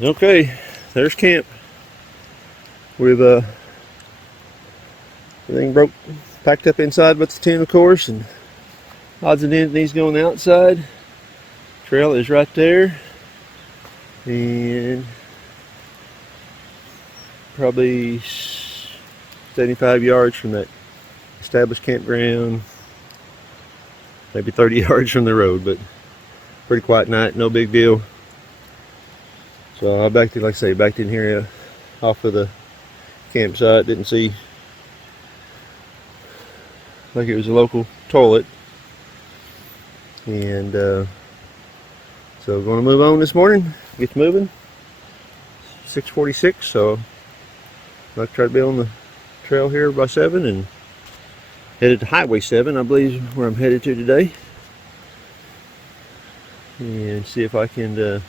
Okay, there's camp with everything packed up inside but the tent, of course, and odds and ends needs going outside. Trail is right there, and probably 75 yards from that established campground, maybe 30 yards from the road, but pretty quiet night, no big deal. So I backed in, like I say, backed in here off of the campsite. Didn't see like it was a local toilet, and so going to move on this morning. Get moving. 6:46, so I'll try to be on the trail here by 7 and headed to Highway 7, I believe, is where I'm headed to today, and see if I can.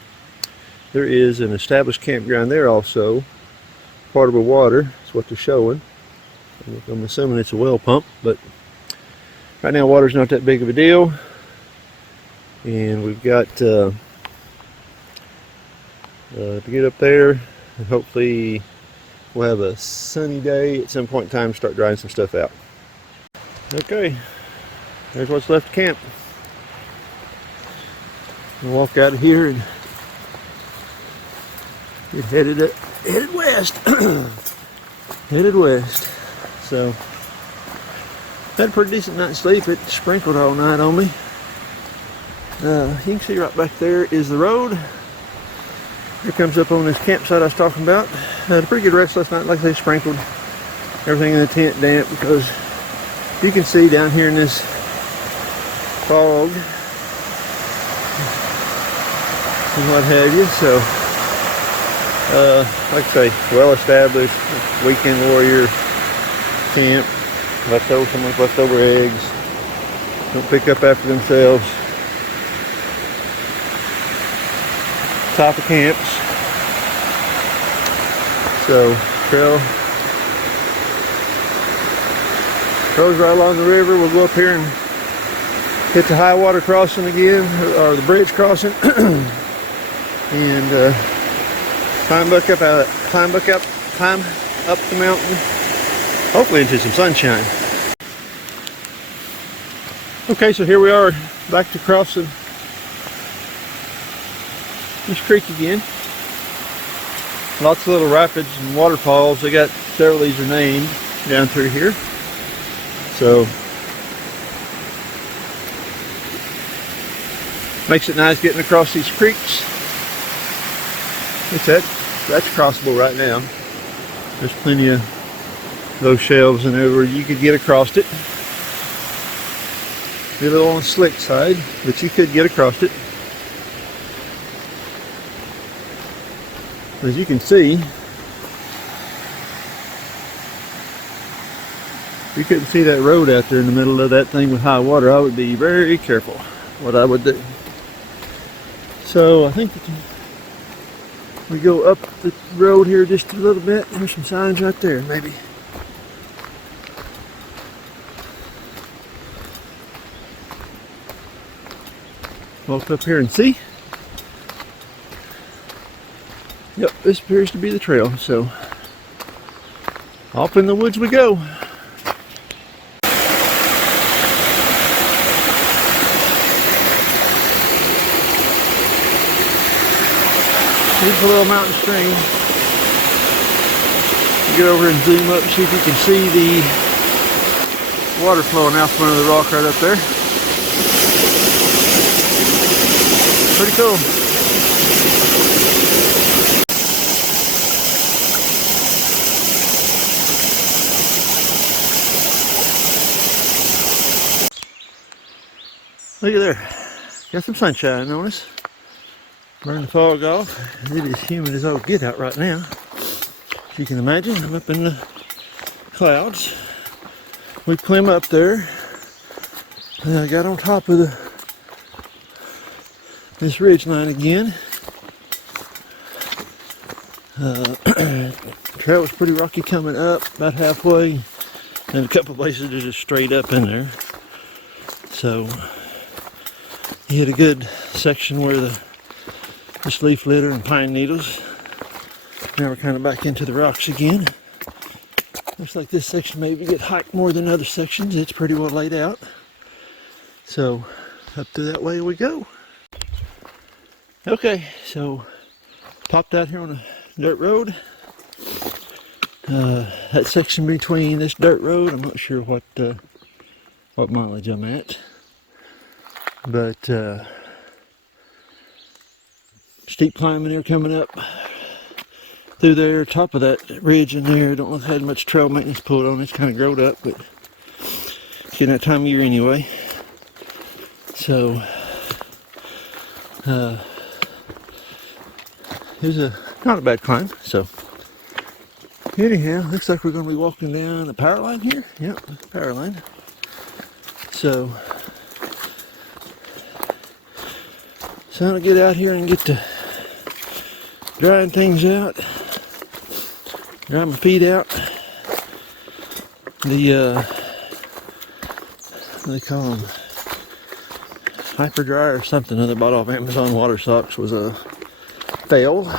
There is an established campground there also, portable water is what they're showing. I'm assuming it's a well pump, but right now water's not that big of a deal. And we've got to get up there, and hopefully we'll have a sunny day at some point in time to start drying some stuff out. Okay, there's what's left of camp. We'll walk out of here and get headed west. Headed west. So had a pretty decent night's sleep. It sprinkled all night on me. You can see right back there is the road. Here comes up on this campsite I was talking about. Had a pretty good rest last night. Like they sprinkled everything in the tent damp, because you can see down here in this fog and what have you. So like I say, well established weekend warrior camp. Someone's leftover eggs. Don't pick up after themselves. Type of camps. So trail goes right along the river. We'll go up here and hit the high water crossing again, or the bridge crossing, and climb up the mountain, hopefully into some sunshine. Okay, so here we are back to crossing this creek again. Lots of little rapids and waterfalls. They got several of these are named down through here. So makes it nice getting across these creeks. That's crossable right now. There's plenty of those shelves and over you could get across it. Be a little on the slick side, but you could get across it. As you can see, if you couldn't see that road out there in the middle of that thing with high water, I would be very careful what I would do. So I think we go up the road here just a little bit. There's some signs right there, maybe. Walk up here and see. Yep, this appears to be the trail, so off in the woods we go. Beautiful little mountain stream. Get over and zoom up and see if you can see the water flowing out from under the rock right up there. Pretty cool. Look at there. Got some sunshine on us. Burn the fog off. It is humid as all get out right now. As you can imagine, I'm up in the clouds. We climb up there, and I got on top of this ridge line again. Trail was pretty rocky coming up, about halfway, and a couple places are just straight up in there. So you hit a good section where just leaf litter and pine needles. Now we're kind of back into the rocks again. Looks like this section maybe get hiked more than other sections. It's pretty well laid out. So up through that way we go. Okay, so popped out here on a dirt road. That section between this dirt road, I'm not sure what mileage I'm at, but steep climbing here coming up through there, top of that ridge in there. Don't look like it had much trail maintenance pulled on. It's kind of growed up, but it's getting that time of year anyway. So here's not a bad climb. So anyhow, looks like we're going to be walking down the power line here. Yep, power line. So I'm gonna get out here and get to drying things out. Dry my feet out. The what do they call them? Hyper Dry or something that I bought off Amazon water socks was a fail.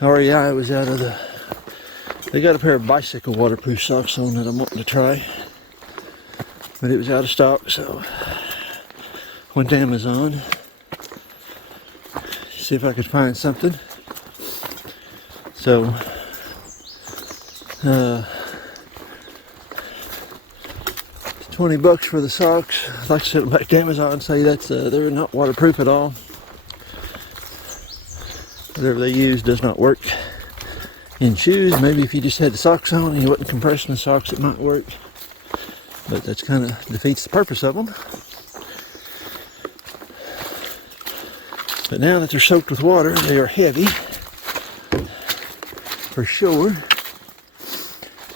REI was out of the. They got a pair of bicycle waterproof socks on that I'm wanting to try, but it was out of stock, so went to Amazon. See if I could find something. So it's $20 for the socks. Like I said, back to Amazon and say that's they're not waterproof at all. Whatever they use does not work in shoes. Maybe if you just had the socks on and you wasn't compressing the socks, it might work. But that's kind of defeats the purpose of them. But now that they're soaked with water, they are heavy, for sure.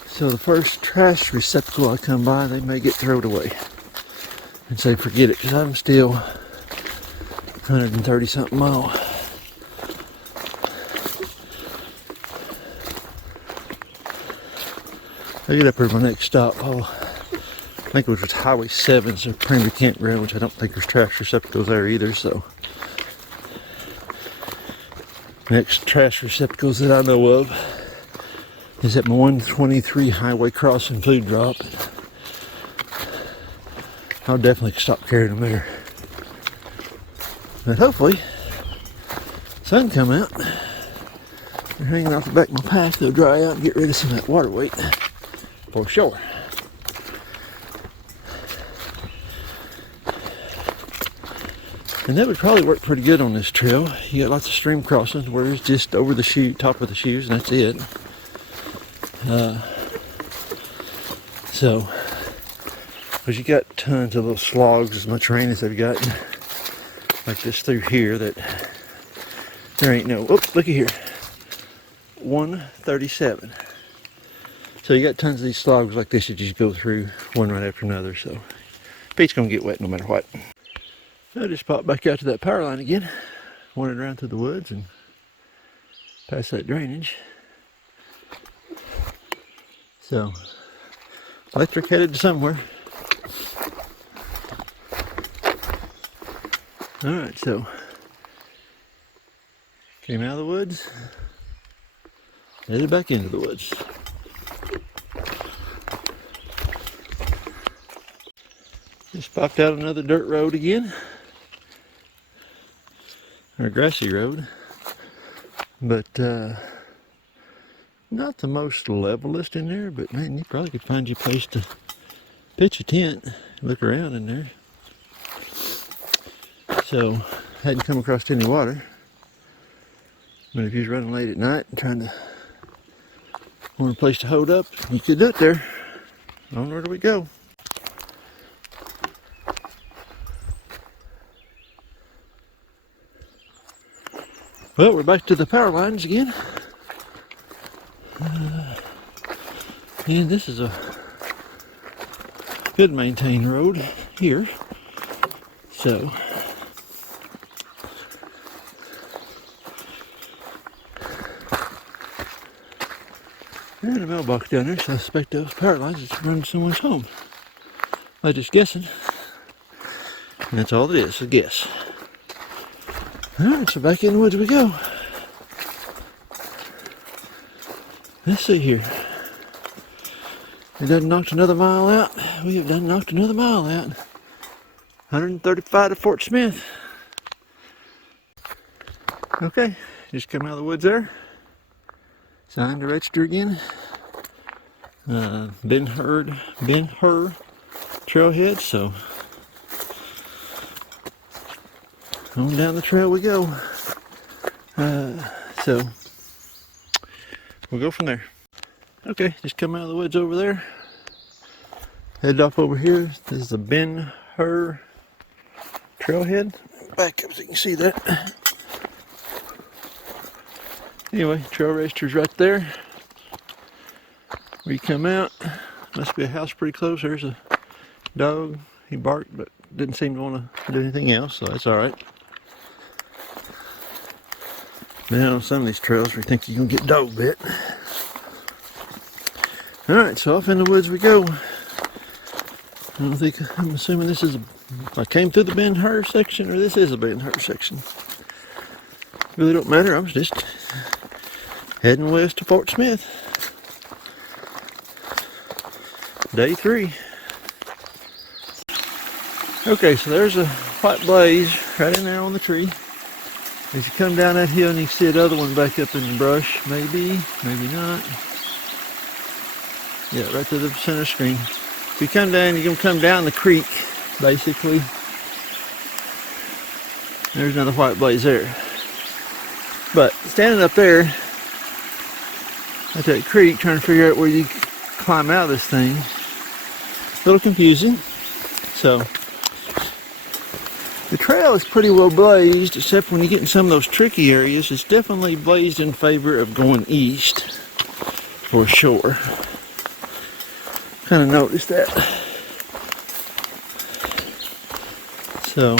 So the first trash receptacle I come by, they may get thrown away and say forget it, because I'm still 130 something miles. I get up here to my next stop. I think it was Highway 7, so Fairview Campground, which I don't think there's trash receptacles there either, so. Next trash receptacles that I know of is at my 123 highway crossing food drop. I'll definitely stop carrying them there. But hopefully, sun come out. They're hanging off the back of my pack. They'll dry out and get rid of some of that water weight for sure. And that would probably work pretty good on this trail. You got lots of stream crossings where it's just over the shoe, top of the shoes, and that's it. So, because you got tons of little slogs, as much rain as they've gotten, like this through here, that there ain't no, oops, looky here, 137. So you got tons of these slogs like this that you just go through one right after another, so feet's gonna get wet no matter what. I just popped back out to that power line again, wandered around through the woods and past that drainage. So, electric headed to somewhere. Alright, so, came out of the woods, headed back into the woods. Just popped out another dirt road again. Or a grassy road, but not the most levelest in there, but man, you probably could find you a place to pitch a tent, look around in there. So, hadn't come across any water, but if you was running late at night and trying to want a place to hold up, you could do it there. On where do we go? Well, we're back to the power lines again. And this is a good maintained road here. So, there's a mailbox down there, so I suspect those power lines is running to someone's home. I'm just guessing. And that's all it is, a guess. Alright, so back in the woods we go. Let's see here. We done knocked another mile out. We have done knocked another mile out. 135 to Fort Smith. Okay, just come out of the woods there. Sign to register again. Ben Hur trailhead, so on down the trail we go. So we'll go from there. Okay, just come out of the woods over there. Head off over here. This is the Ben Hur trailhead. Back up so you can see that. Anyway, trail register's right there. Where you come out, must be a house pretty close. There's a dog. He barked, but didn't seem to want to do anything else, so that's all right. Now on some of these trails where you think you can get dog bit. All right, so off in the woods we go. I'm assuming this is I came through the Ben Hur section, or this is a Ben Hur section. Really don't matter. I'm just heading west to Fort Smith. Day 3. Okay, so there's a white blaze right in there on the tree. As you come down that hill and you see another one back up in the brush, maybe not. Yeah, right to the center screen. If you come down, you're going to come down the creek, basically. There's another white blaze there. But standing up there at that creek, trying to figure out where you climb out of this thing, a little confusing. So the trail is pretty well blazed, except when you get in some of those tricky areas. It's definitely blazed in favor of going east for sure. Kind of noticed that. So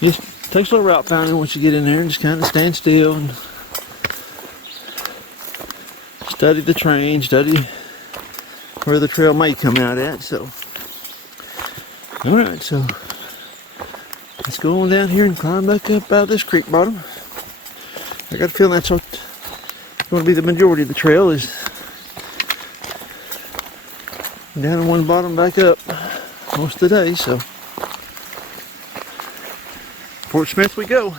just takes a little route finding once you get in there, and just kind of stand still and study the terrain, study where the trail may come out at. So alright, so let's go on down here and climb back up out of this creek bottom. I got a feeling that's what's going to be the majority of the trail, is down in one bottom, back up most of the day. So Fort Smith we go.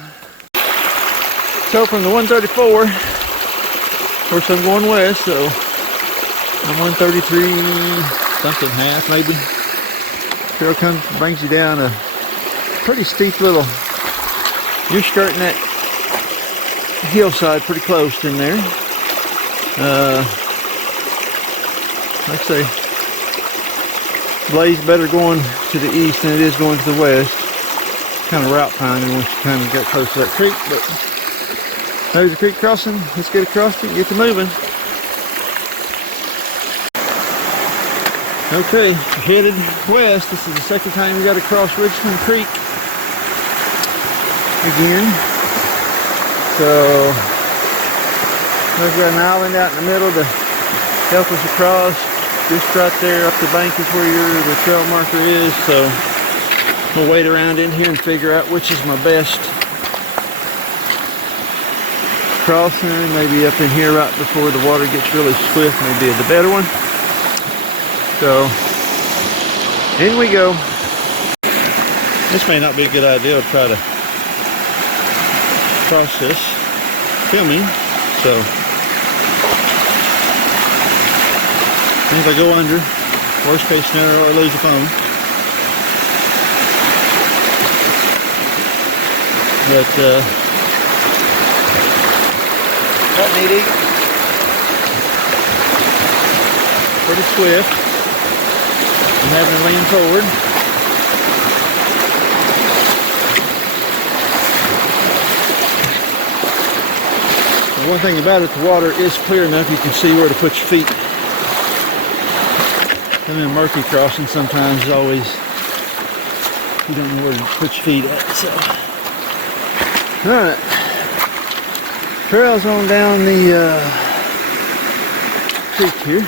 So from the 134, of course I'm going west, so I'm 133 something half maybe. Trail brings you down a pretty steep little, you're skirting that hillside pretty close in there. Like I say, blaze better going to the east than it is going to the west. Kind of route finding once you kind of get close to that creek, but there's a creek crossing. Let's get across it and get to moving. Okay, headed west. This is the second time we got to cross Richmond Creek again. So we've got an island out in the middle to help us across. Just right there up the bank is where the trail marker is. So we'll wait around in here and figure out which is my best crossing. Maybe up in here right before the water gets really swift may be the better one. So in we go. This may not be a good idea to try to cross this filming. So if I go under, worst case scenario, I lose the phone. But that needy, pretty swift. I'm having to lean forward. The one thing about it, the water is clear enough you can see where to put your feet. I mean, murky crossing sometimes is always, you don't know where to put your feet at. So, alright, trails on down the creek here.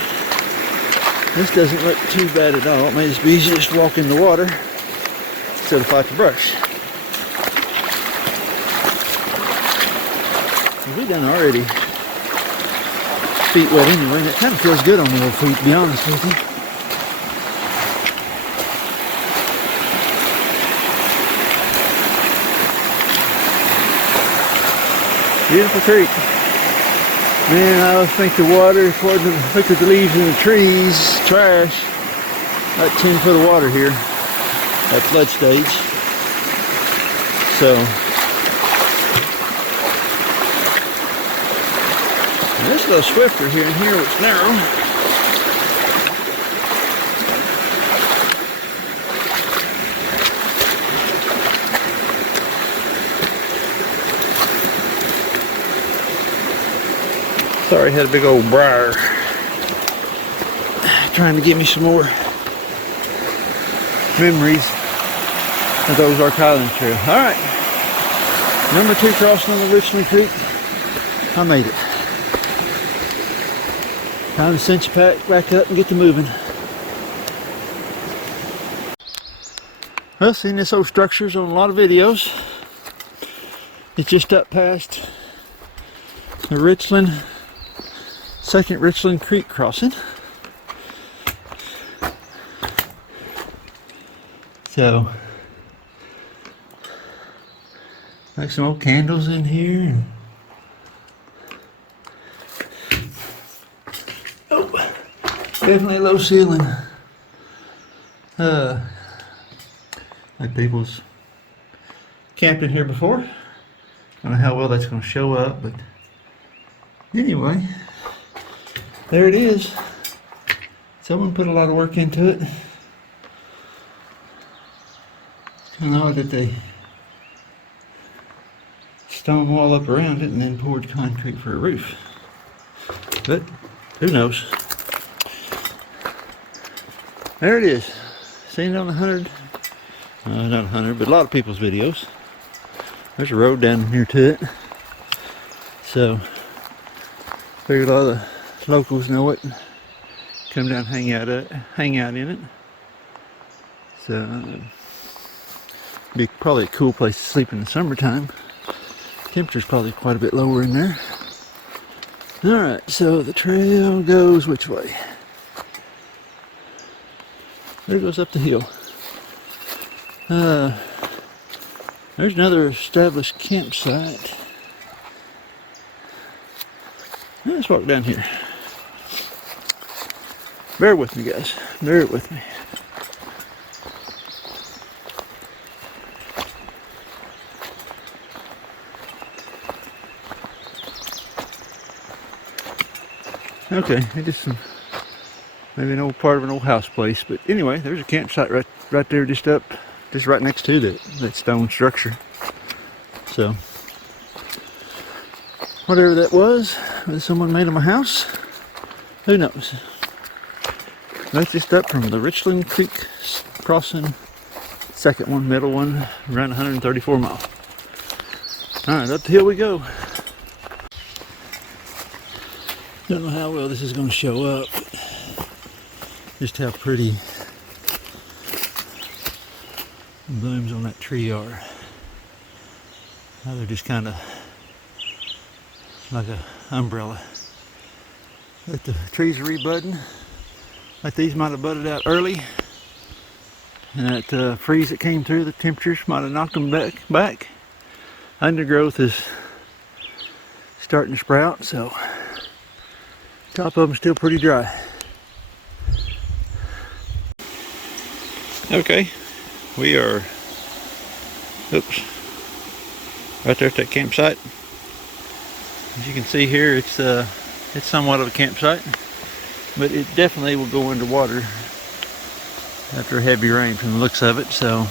This doesn't look too bad at all. It may just be easy just walk in the water instead of fight the brush. We done already feet wet anyway. That kind of feels good on the old feet, to be honest with you. Beautiful creek. Man, I always think the water, according to look at the leaves in the trees, trash. About 10 foot of water here at flood stage. So this little swifter here and here, it's narrow. Sorry, I had a big old briar trying to give me some more memories of the Ozark Highlands Trail. Alright, number 2 crossing on the Richland Creek. I made it. Time to cinch the pack back up and get to moving. Well, seen this old structures on a lot of videos. It's just up past the Richland, second Richland Creek crossing. So, like some old candles in here. Oh, definitely a low ceiling. Like people's camped in here before. I don't know how well that's going to show up, but anyway, there it is. Someone put a lot of work into it. It's kind of odd that they stone wall up around it and then poured concrete for a roof. But who knows? There it is. Seen it on 100, not 100, but a lot of people's videos. There's a road down here to it. So, figured a lot of the locals know it. Come down, hang out in it. So, be probably a cool place to sleep in the summertime. Temperature's probably quite a bit lower in there. Alright, so the trail goes which way? There it goes up the hill. There's another established campsite. Let's walk down here. Bear with me, guys. Bear with me. Okay, just some, maybe an old part of an old house place, but anyway, there's a campsite right there, just right next to that stone structure. So, whatever that was, whether someone made them a house, who knows? That's just up from the Richland Creek crossing, second one, middle one, around 134 miles. All right, up the hill we go. Don't know how well this is going to show up, just how pretty the blooms on that tree are. Now they're just kind of like an umbrella. But the trees are rebudding, like these might have budded out early, and that freeze that came through, the temperatures might have knocked them back. Undergrowth is starting to sprout, so top of them still pretty dry. Okay, we are, oops, right there at that campsite. As you can see here, it's somewhat of a campsite, but it definitely will go underwater after a heavy rain from the looks of it. So,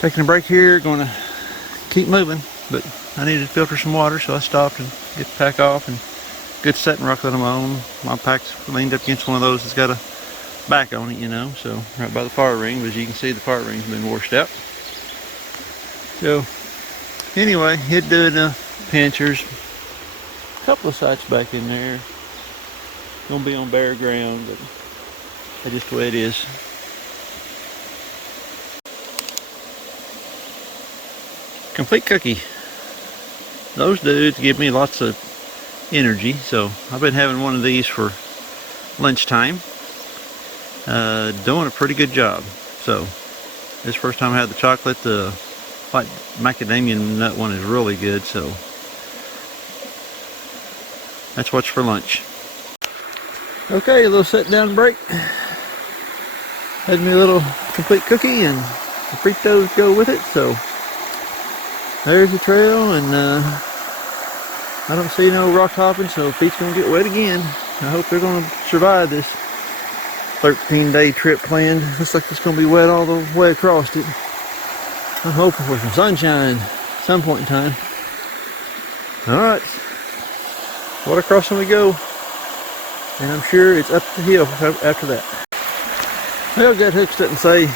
taking a break here, going to keep moving, but I needed to filter some water, so I stopped and get the pack off, and good setting rock that I'm on. My pack's leaned up against one of those that's got a back on it, you know, so right by the fire ring, but as you can see, the fire ring's been washed out. So anyway, it did pinchers, a couple of sites back in there. Gonna be on bare ground, but that's just the way it is. Complete cookie. those dudes give me lots of energy. So I've been having one of these for lunchtime. Doing a pretty good job. So this first time I had the chocolate, the white macadamia nut one is really good. So that's what's for lunch. Okay, a little sit down break. Had me a little complete cookie and the Fritos go with it. So there's the trail, and I don't see no rock hopping, so feet's gonna get wet again. I hope they're gonna survive this 13-day trip planned. Looks like it's gonna be wet all the way across it. I'm hoping for some sunshine at some point in time. Alright, water crossing we go, and I'm sure it's up the hill after that. Well, got hooked up and say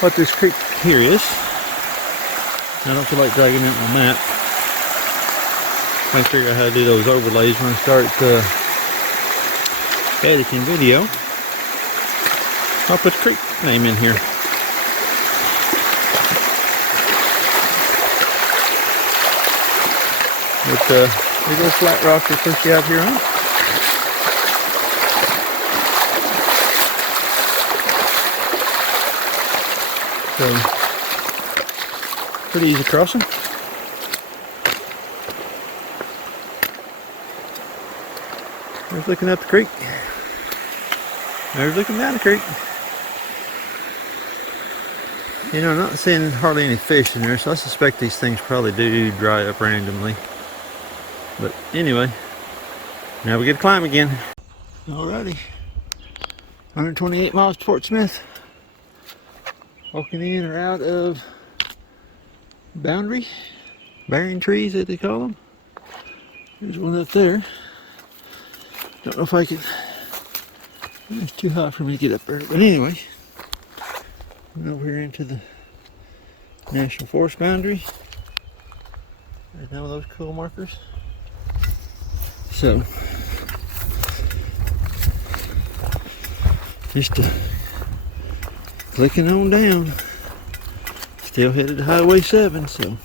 what this creek here is. I don't feel like dragging it on my map. Trying to figure out how to do those overlays when I start editing video. I'll put the creek name in here. With big old flat rock they push you out here on. So pretty easy crossing. There's looking up the creek. There's looking down the creek. You know, I'm not seeing hardly any fish in there, so I suspect these things probably do dry up randomly. But anyway, now we get to climb again. Alrighty, 128 miles to Fort Smith. Walking in or out of boundary, bearing trees that they call them. There's one up there. Don't know if I can, it's too hot for me to get up there, but anyway, I'm over here into the National Forest boundary. There's one of those cool markers. So, just clicking on down. Still headed to Highway 7, so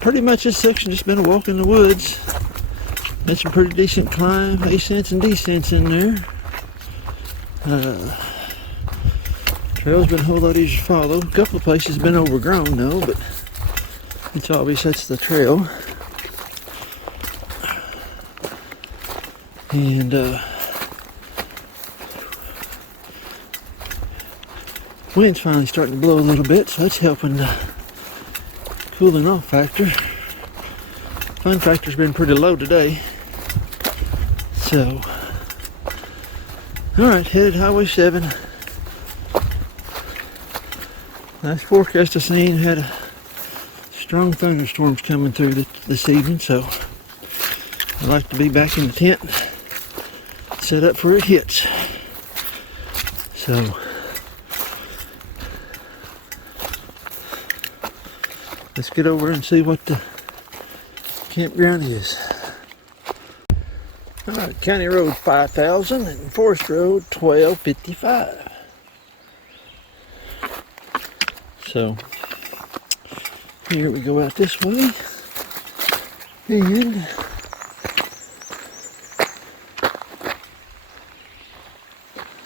pretty much this section just been a walk in the woods. That's some pretty decent climb, ascents and descents in there. Trail's been a whole lot easier to follow. A couple of places been overgrown though, but it's obvious that's the trail. And wind's finally starting to blow a little bit, so that's helping the cooling off factor. Fun factor's been pretty low today. So, alright, headed Highway 7. Last forecast I seen had strong thunderstorms coming through this evening, so I'd like to be back in the tent, set up for it hits. So, let's get over and see what the campground is. Alright, County Road 5000 and Forest Road 1255. So, here we go out this way. And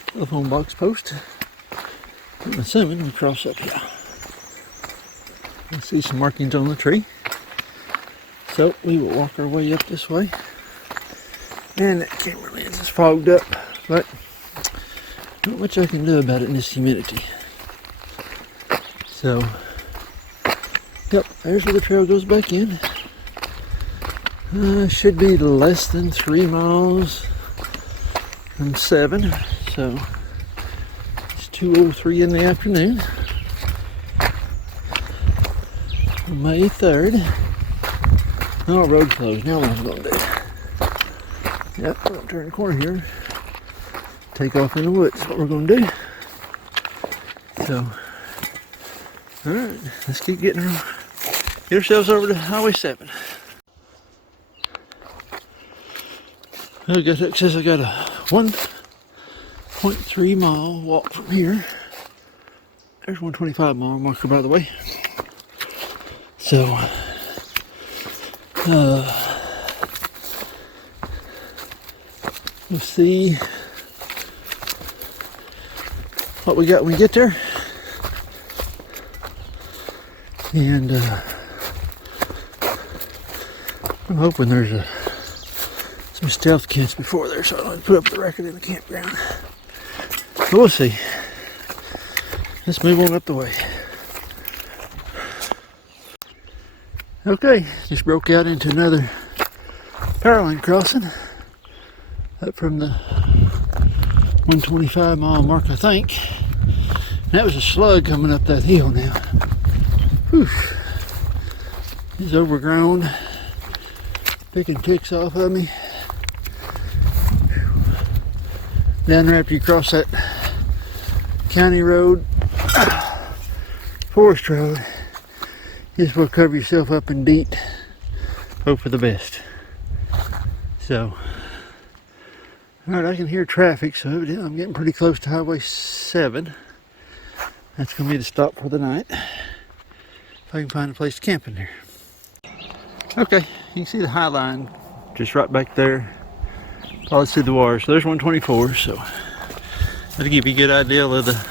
telephone box post. I'm assuming we cross up here. I see some markings on the tree. So we will walk our way up this way. And that camera lens is fogged up, but not much I can do about it in this humidity. So, yep, there's where the trail goes back in. Should be less than 3 miles from 7, so it's 2:03 in the afternoon. May 3rd. Oh, road closed. Now what I'm going to do? Yep, we're going to turn the corner here. Take off in the woods. That's what we're going to do. So, alright, let's keep getting around. Get ourselves over to Highway 7. I got it says I got a 1.3 mile walk from here. There's 125 mile marker, by the way. So, we'll see what we got when we get there. And I'm hoping there's some stealth kits before there, so I don't put up the record in the campground. But we'll see. Let's move on up the way. Okay, just broke out into another power line crossing up from the 125 mile mark, I think. That was a slug coming up that hill now. Whew. He's overgrown, picking ticks off of me. Down there after you cross that county road, forest road, you just will cover yourself up in DEET. Hope for the best. So, alright, I can hear traffic, so evidently I'm getting pretty close to Highway 7. That's going to be the stop for the night. If I can find a place to camp in there. Okay, you can see the High Line just right back there. Probably see the water. So there's 124, so that'll give you a good idea of the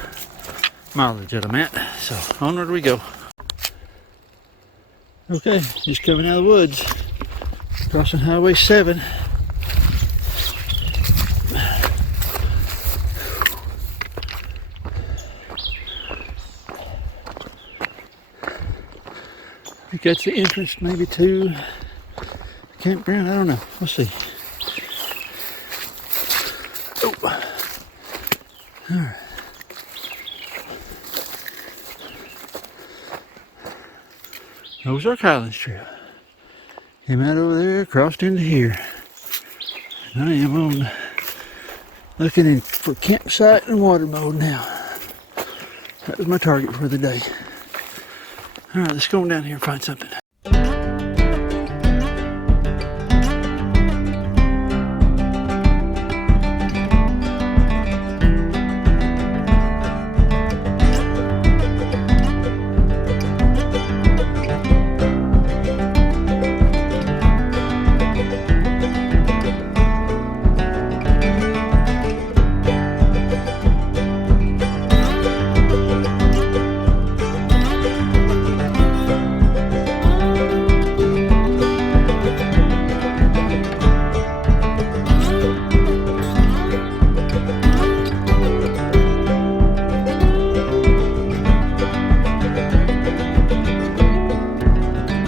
mileage that I'm at. So onward we go. Okay, just coming out of the woods, crossing Highway 7. I think that's the entrance maybe to the campground. I don't know. We'll see. Oh. All right. Ozark Highlands Trail. Came out over there, crossed into here. And I am on looking for campsite and water mode now. That was my target for the day. All right, let's go on down here and find something.